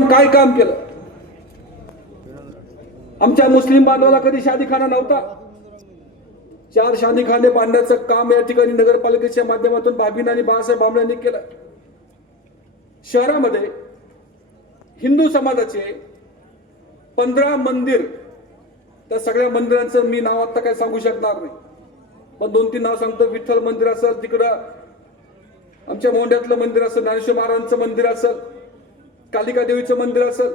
आपण काय काम केलं? आमच्या मुस्लिम बांधवाला कधी शादीखाना नव्हता? चार शादीखाने बांधण्याचं काम या ठिकाणी नगरपालिकेच्या माध्यमातून बाबीना आणि बाळासाहेब बांबळ्यांनी केलं. शहरामध्ये हिंदू समाजाचे पंधरा मंदिर त्या सगळ्या मंदिरांचं मी नाव आता काही सांगू शकणार नाही. पण दोन तीन नाव सांगतो. विठ्ठल मंदिर असेल तिकडं आमच्या मोंड्यातलं मंदिर असेल ज्ञानेश्वर महाराजांचं मंदिर असेल कालिका देवीचं मंदिर असेल.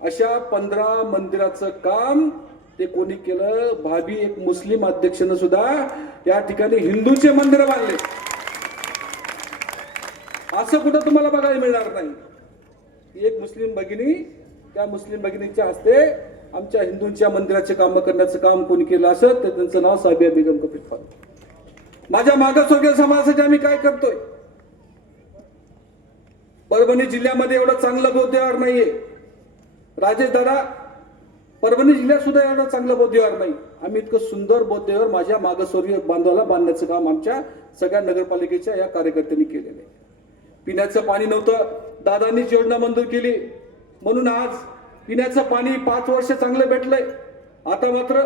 अशा पंधरा मंदिराचं काम ते कोणी केलं भाभी एक मुस्लिम अध्यक्षनं सुद्धा या ठिकाणी हिंदूचे मंदिर बांधले. असं कुठं तुम्हाला बघायला मिळणार नाही. एक मुस्लिम भगिनी त्या मुस्लिम भगिनीच्या हस्ते आमच्या हिंदूंच्या मंदिराचे काम करण्याचं काम कोणी केलं असं तर त्यांचं नाव साबिया बेगम कपिल माझ्या मागासवर्गीय समाजासाठी आम्ही काय करतोय? परभणी जिल्ह्यामध्ये एवढं चांगलं बौद्धविहार नाहीये. राजेश दादा परभणी जिल्ह्यात सुद्धा एवढा चांगला बौद्ध विहार नाही. आम्ही इतकं सुंदर बौद्ध विहार माझ्या मागासवर्गीय बांधवाला बांधण्याचं काम आमच्या सगळ्या नगरपालिकेच्या या कार्यकर्त्यांनी केलेलं आहे. पिण्याचं पाणी नव्हतं. दादांनीच योजना मंजूर केली. म्हणून आज पिण्याचं पाणी पाच वर्ष चांगलं भेटलंय. आता मात्र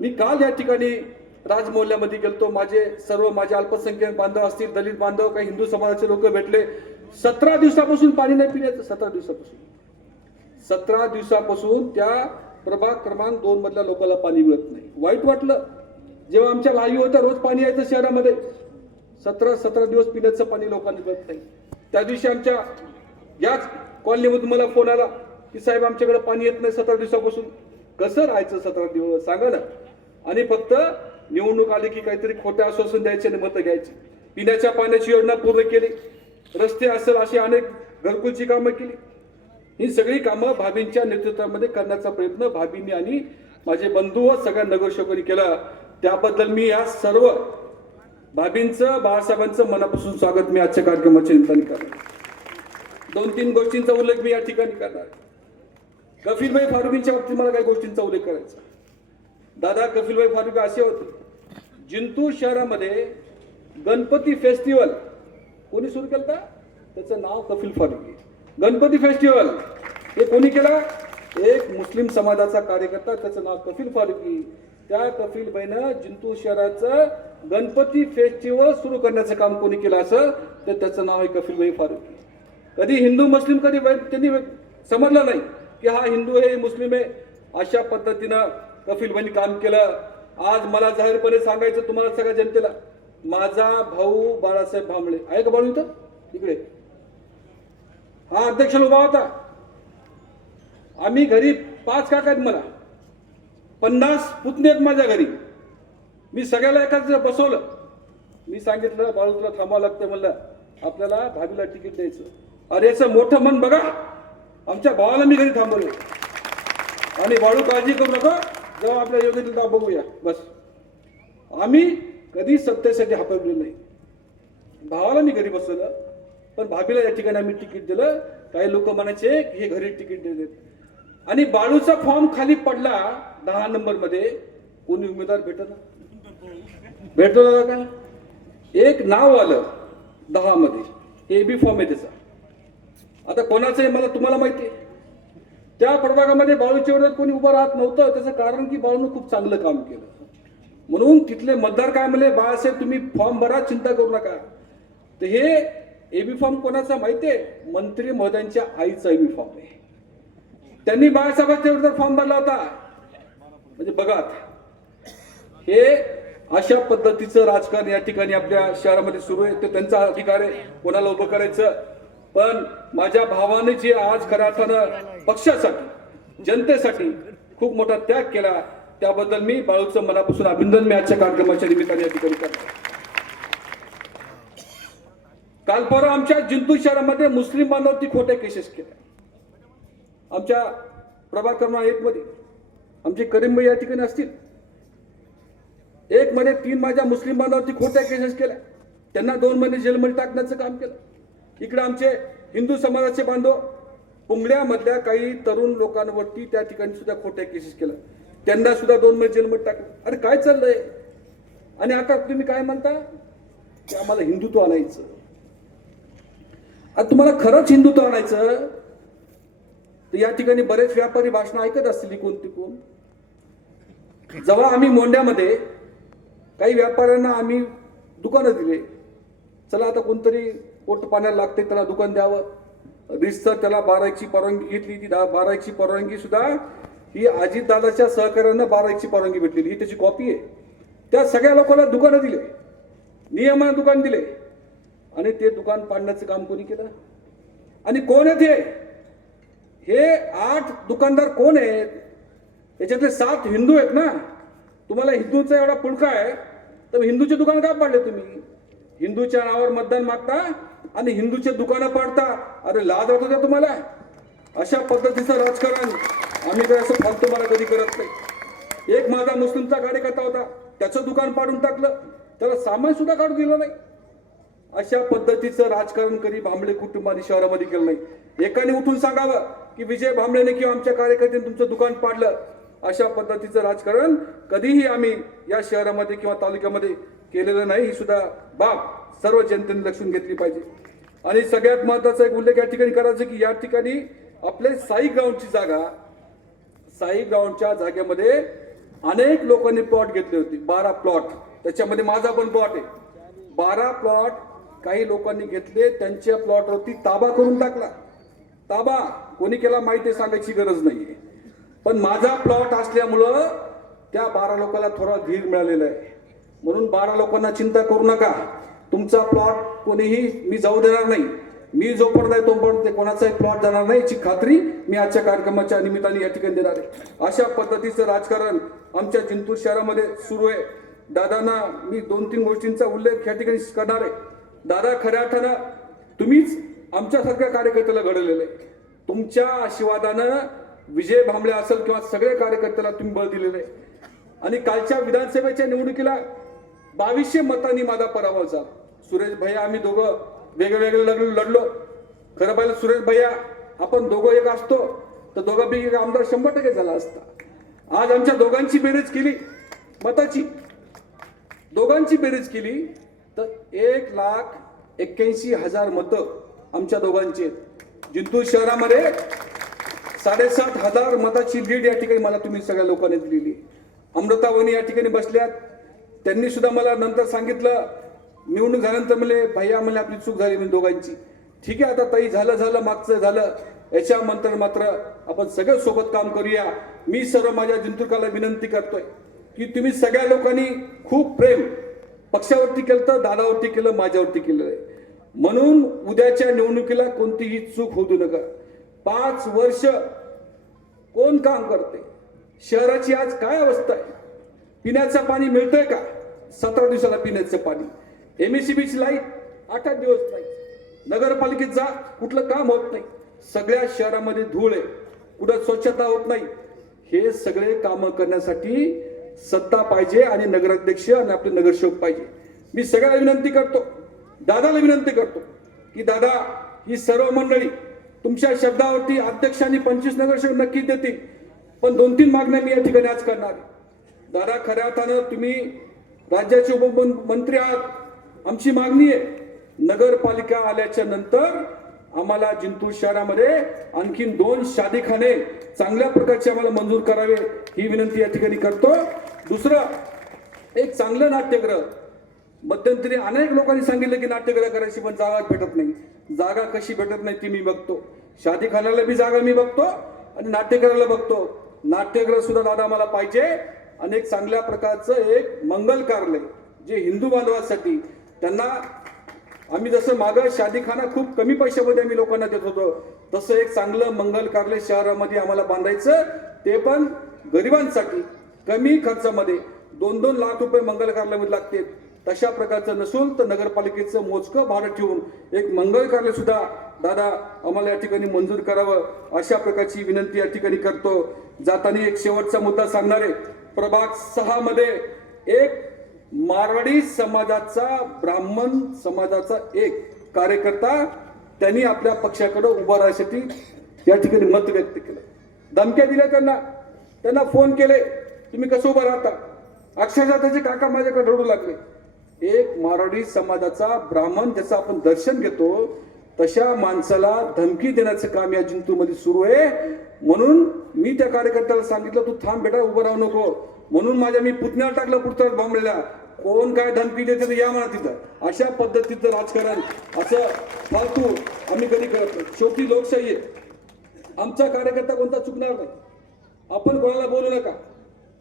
मी काल या ठिकाणी राजमौल्यामध्ये गेलतो. माझे सर्व माझे अल्पसंख्याक बांधव असतील दलित बांधव काही हिंदू समाजाचे लोक भेटले. सतरा दिवसापासून पाणी नाही पिण्याचं सतरा दिवसापासून. सतरा दिवसापासून त्या प्रभाग क्रमांक दोन मधल्या लोकांना पाणी मिळत नाही. वाईट वाटलं. जेव्हा आमच्या लाईव्ह होत्या रोज पाणी यायचं शहरामध्ये. सतरा सतरा दिवस पिण्याचं पाणी लोकांना मिळत नाही. त्या दिवशी आमच्या याच कॉलनीमधून मला फोन आला की साहेब आमच्याकडे पाणी येत नाही सतरा दिवसापासून. कसं राहायचं सतरा दिवस? सांगा ना. आणि फक्त निवडणूक आली की काहीतरी खोटे आश्वासन द्यायचे आणि मतं घ्यायची. पिण्याच्या पाण्याची योजना पूर्ण केली. रस्ते असेल अशी अनेक घरकुलची कामं केली. ही सगळी कामं भाभींच्या नेतृत्वामध्ये करण्याचा प्रयत्न भाभींनी आणि माझे बंधू व सगळ्या नगरसेवकांनी केला. त्याबद्दल मी या सर्व भाभींचं बाळासाहेबांचं मनापासून स्वागत मी आजच्या कार्यक्रमाच्या निमित्ताने करणार दोन तीन गोष्टींचा उल्लेख मी या ठिकाणी करणार कफिलभाई फारुकींच्या बाबतीत मला काही गोष्टींचा उल्लेख करायचा दादा कफिलभाई फारुकी असे होते. जिंतूर शहरामध्ये गणपती फेस्टिवल कोणी सुरू केलं त्याचं नाव कपिल फारुकी गणपती फेस्टिवल हे कोणी केला? एक मुस्लिम समाजाचा कार्यकर्ता त्याचं नाव कपिल फारुकी त्या कपिलबाईनं जिंतूर शहराचं गणपती फेस्टिवल सुरू करण्याचं काम कोणी केलं असं? तर त्याचं नाव आहे कपिलबाई फारुकी कधी हिंदू मुस्लिम कधी त्यांनी समजलं नाही की हा हिंदू आहे मुस्लिम आहे. अशा पद्धतीनं कपिलबाईंनी काम केलं. आज मला जाहीरपणे सांगायचं तुम्हाला सगळ्या जनतेला माझा भाऊ बाळासाहेब भांबळे. आहे का बाळू इथं? इकडे. हा अध्यक्ष उभा होता. आम्ही घरी पाच काका आहेत मला. पन्नास पुतणे आहेत माझ्या घरी. मी सगळ्याला एकाच बसवलं. मी सांगितलं बाळू तुला थांबावं लागतं म्हणलं आपल्याला भाभीला तिकीट द्यायचं. अरे याचं मोठं मन बघा. आमच्या भावाला मी घरी थांबवलं. आणि बाळू काळजी करू नका. जेव्हा आपल्या योग्य तेव्हा बघूया. बस. आम्ही कधी सत्तेसाठी हापरले नाही. भावाला मी घरी बसवलं. पण भाभीला या ठिकाणी आम्ही तिकीट दिलं. काही लोक म्हणायचे की हे घरी तिकीट दिले आणि बाळूचा फॉर्म खाली पडला दहा नंबरमध्ये कोणी उमेदवार भेटत भेटला का? एक नाव आलं दहा मध्ये ए बी फॉर्म आहे त्याचा. आता कोणाचं आहे मला तुम्हाला माहिती आहे त्या प्रभागामध्ये बाळूच्या विरोधात कोणी उभं राहत नव्हतं. त्याचं कारण की बाळूनं खूप चांगलं काम केलं. म्हणून तिथले मतदार काय म्हणले बाळासाहेब तुम्ही फॉर्म भरा चिंता करू नका. तर हे एबी फॉर्म कोणाचा माहितीये मंत्री महोदयांच्या आईचा एबी फॉर्म आहे. त्यांनी बाळासाहेबांच्या तर फॉर्म भरला होता. म्हणजे बघा हे अशा पद्धतीचं राजकारण या ठिकाणी आपल्या शहरामध्ये सुरू आहे. ते त्यांचा अधिकार आहे. कोणाला उभं करायचं? पण माझ्या भावाने जे आज खऱ्या अर्थानं पक्षासाठी जनतेसाठी खूप मोठा त्याग केला त्याबद्दल मी बाळूचं मनापासून अभिनंदन मी आजच्या कार्यक्रमाच्या निमित्ताने या ठिकाणी करतो. काल परवा आमच्या जिंतूर शहरामध्ये मुस्लिम बांधवांती खोट्या केसेस केल्या आमच्या प्रभाग क्रमांक एक मध्ये. आमचे करीमबाई या ठिकाणी असतील. एक मध्ये तीन माझ्या मुस्लिम बांधवांती खोट्या केसेस केल्या त्यांना दोन महिने जेलमध्ये टाकण्याचं काम केलं. इकडे आमचे हिंदू समाजाचे बांधव पुंगड्यामधल्या काही तरुण लोकांवरती त्या ठिकाणी सुद्धा खोट्या केसेस केल्या त्यांना सुद्धा दोन महिने जेलमध्ये टाकलं. अरे काय चाललंय? आणि आता तुम्ही काय म्हणता? की आम्हाला हिंदुत्व आणायचं. आता तुम्हाला खरंच हिंदुत्व आणायचं? तर या ठिकाणी बरेच व्यापारी भाषण ऐकत असतील कोणती कोण जेव्हा आम्ही मोंड्यामध्ये काही व्यापाऱ्यांना आम्ही दुकानं दिले चला आता कोणतरी पोट पाण्याला लागते त्याला दुकान द्यावं. रिसर त्याला बाराची परवानगी घेतली ती दहा बाराची परवानगी सुद्धा ही अजितदादाच्या सहकार्यांना बाराची परवानगी भेटलेली. ही त्याची कॉपी आहे. त्या सगळ्या लोकांना दुकानं दिले. नियमानं दुकान दिले. आणि ते दुकान पाडण्याचं काम कोणी केलं? आणि कोण आहे ते? हे आठ दुकानदार कोण आहेत? याच्यातले सात हिंदू आहेत ना? तुम्हाला हिंदूचा एवढा पुळका आहे तर हिंदूचे दुकान का पाडले तुम्ही? हिंदूच्या नावावर मतदान मागता आणि हिंदूचे दुकानं पाडता. अरे लाज वाटत का तुम्हाला. अशा पद्धतीचं राजकारण आम्ही काय असं फालतू मला कधी करत नाही. एक माझा मुस्लिमचा कार्यकर्ता होता? त्याचं दुकान पाडून टाकलं. त्याला सामान सुद्धा काढून दिलं नाही. अशा पद्धतीचं राजकारण कधी भांबळे कुटुंबाने शहरामध्ये केलं नाही. एकाने उठून सांगावं की विजय भांबळेने किंवा आमच्या कार्यकर्त्यांनी तुमचं दुकान पाडलं. अशा पद्धतीचं राजकारण कधीही आम्ही या शहरामध्ये किंवा तालुक्यामध्ये केलेलं नाही. ही सुद्धा बाब सर्व जनतेने लक्षून घेतली पाहिजे. आणि सगळ्यात महत्त्वाचा एक उल्लेख या ठिकाणी करायचा की या ठिकाणी आपले साई ग्राउंडची जागा साई ग्राउंडच्या जागेमध्ये अनेक लोकांनी प्लॉट घेतले होते. बारा प्लॉट त्याच्यामध्ये माझा पण प्लॉट आहे. बारा प्लॉट काही लोकांनी घेतले त्यांच्या प्लॉटवरती ताबा करून टाकला. ताबा कोणी केला माहिती सांगायची गरज नाहीये. पण माझा प्लॉट असल्यामुळं त्या बारा लोकांना थोडा धीर मिळालेला आहे. म्हणून बारा लोकांना चिंता करू नका. तुमचा प्लॉट कोणीही मी जाऊ देणार नाही. मी जोपर्यंत आहे तोपर्यंत ते कोणाचाही प्लॉट जाणार नाही याची खात्री मी आजच्या कार्यक्रमाच्या निमित्ताने या ठिकाणी देणार आहे. अशा पद्धतीचं राजकारण आमच्या जिंतूर शहरामध्ये सुरू आहे. दादांना मी दोन तीन गोष्टींचा उल्लेख या ठिकाणी करणार आहे. दादा खऱ्या अर्थानं तुम्हीच आमच्यासारख्या कार्यकर्त्याला घडवलेले. आहे तुमच्या आशीर्वादानं विजय भांबळे असेल किंवा सगळ्या कार्यकर्त्याला तुम्ही बळ दिलेलं. आहे आणि कालच्या विधानसभेच्या निवडणुकीला बावीसशे मतांनी माझा पराभव झाला. सुरेश भैया आम्ही दोघं वेगळे वेगळे लढलो. लढलो खरं पाहिलं सुरेश भैया आपण दोघं एक असतो तर दोघांपैकी एक आमदार शंभर टक्के झाला असता. आज आमच्या दोघांची बेरीज केली मताची. दोघांची बेरीज केली तर एक लाख एक्क्याऐंशी हजार मतं आमच्या दोघांची आहेत. जिंतूर शहरामध्ये साडेसात हजार मताची लीड या ठिकाणी मला तुम्ही सगळ्या लोकांनी दिलेली अमृता वहिनी या ठिकाणी बसल्यात. त्यांनी सुद्धा मला नंतर सांगितलं निवडणूक झाल्यानंतर म्हणले भैया म्हणजे आपली चूक झाली मी दोघांची. ठीक आहे आता ताई झालं झालं मागचं झालं. याच्यानंतर मात्र आपण सगळ्या सोबत काम करूया. मी सर्व माझ्या जिंतूरकाला विनंती करतोय की तुम्ही सगळ्या लोकांनी खूप प्रेम पक्षावरती केलं तर दादावरती केलं माझ्यावरती केलं आहे म्हणून उद्याच्या निवडणुकीला कोणतीही चूक होऊ देऊ नका. पाच वर्ष कोण काम करते? शहराची आज काय अवस्था आहे? पिण्याचं पाणी मिळतंय का? सतरा दिवसाला पिण्याचं पाणी. एमएससीबीची लाइट आठ आठ दिवस नाही. नगरपालिकेत जा कुठलं काम होत नाही. सगळ्या शहरामध्ये धूळ आहे. कुठं स्वच्छता होत नाही. हे सगळे कामं करण्यासाठी सत्ता पाहिजे आणि नगराध्यक्ष आणि आपले नगरसेवक पाहिजे. मी सगळ्याला विनंती करतो दादाला विनंती करतो की दादा ही सर्व मंडळी तुमच्या शब्दावरती अध्यक्ष आणि पंचवीस नगरसेवक नक्कीच देतील पण दोन तीन मागण्या मी या ठिकाणी आज करणार दादा खऱ्या अर्थानं तुम्ही राज्याचे उपमंत्री आहात. आमची मागणी आहे नगरपालिका आल्याच्यानंतर आम्हाला जिंतूर शहरामध्ये आणखीन दोन शादीखाने चांगल्या प्रकारचे आम्हाला मंजूर करावे ही विनंती या ठिकाणी करतो. दुसरं एक चांगलं नाट्यगृह मध्यंतरी अनेक लोकांनी सांगितलं की नाट्यगृह करायची पण जागा भेटत नाही. जागा कशी भेटत नाही ती मी बघतो. शादीखान्याला बी जागा मी बघतो आणि नाट्यगृहाला बघतो. नाट्यगृह सुद्धा दादा मला पाहिजे. आणि एक चांगल्या प्रकारचं एक मंगल कार्यालय जे हिंदू बांधवांसाठी त्यांना आम्ही जसं मागं शादीखाना खूप कमी पैशामध्ये आम्ही लोकांना देत होतो तसं एक चांगलं मंगल कार्यालय शहरामध्ये आम्हाला बांधायचं ते पण गरिबांसाठी कमी खर्चामध्ये. दोन दोन लाख रुपये मंगल कार्यालयामध्ये लागतील तशा प्रकारचं नसून तर नगरपालिकेचं मोजकं भाडं ठेवून एक मंगल कार्य सुद्धा दादा आम्हाला या ठिकाणी मंजूर करावं अशा प्रकारची विनंती या ठिकाणी करतो. जाताना एक शेवटचा मुद्दा सांगणार आहे प्रभाग सहा मध्ये एक मारवाडी समाजाचा ब्राह्मण समाजाचा एक कार्यकर्ता त्यांनी आपल्या पक्षाकडे उभा राहण्यासाठी या ठिकाणी मत व्यक्त केलं. धमक्या दिल्या त्यांना. त्यांना फोन केले तुम्ही कसं उभं राहता? अक्षरशः त्याचे काका माझ्याकडे रडू लागले. एक मारवाडी समाजाचा ब्राह्मण ज्याचं आपण दर्शन घेतो तशा माणसाला धमकी देण्याचं काम या जिंतूमध्ये सुरू आहे. म्हणून मी त्या कार्यकर्त्याला सांगितलं तू थांब बेटा उभं राहू नको. म्हणून माझ्या मी पुतण्याला टाकलं पुढच्या बॉम्बलेला कोण काय धमकी देते तर या म्हणा तिथं. अशा पद्धतीचं राजकारण असं फालतू आम्ही कधी करत नाही. शेवटी लोकशाही आहे. आमचा कार्यकर्ता कोणता चुकणार नाही. आपण कोणाला बोलू नका.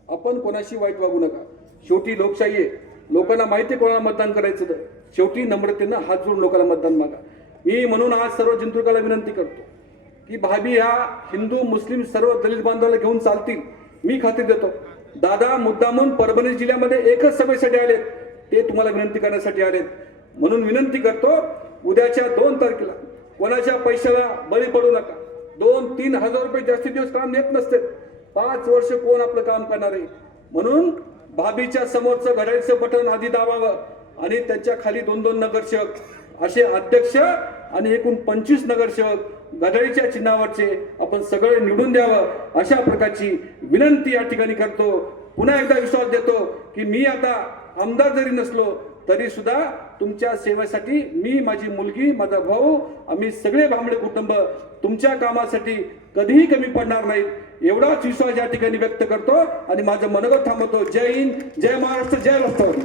आपण कोणाशी वाईट वागू नका. शेवटी लोकशाही आहे. लोकांना माहिती आहे कोणाला मतदान करायचं तर. शेवटी नम्रतेनं हात जोडून लोकांना मतदान मागा. मी म्हणून आज सर्व जिंतुकाला विनंती करतो की भाभी ह्या हिंदू मुस्लिम सर्व दलित बांधवाला घेऊन चालतील. मी खात्री देतो. दादा मुद्दामून परभणी जिल्ह्यामध्ये एकच सभेसाठी आलेत. ते तुम्हाला विनंती करण्यासाठी आलेत. म्हणून विनंती करतो उद्याच्या दोन तारखेला कोणाच्या पैशाला बळी पडू नका. दोन तीन हजार रुपये जास्तीत दिवस काम येत नसते. पाच वर्ष कोण आपलं काम करणार आहे? म्हणून भाभीच्या समोरचं घड्याळीचं बटन आधी दाबावं आणि त्यांच्या खाली दोन दोन नगरसेवक असे अध्यक्ष आणि एकूण पंचवीस नगरसेवक गदळीच्या चिन्हावरचे आपण सगळे निवडून द्यावं अशा प्रकारची विनंती या ठिकाणी करतो. पुन्हा एकदा विश्वास देतो की मी आता आमदार जरी नसलो तरी सुद्धा तुमच्या सेवेसाठी मी माझी मुलगी माझा भाऊ आम्ही सगळे भांबळे कुटुंब तुमच्या कामासाठी कधीही कमी पडणार नाहीत. एवढाच विश्वास या ठिकाणी व्यक्त करतो आणि माझं मनोगत थांबवतो. जय हिंद जय महाराष्ट्र जय राष्ट्रवादी.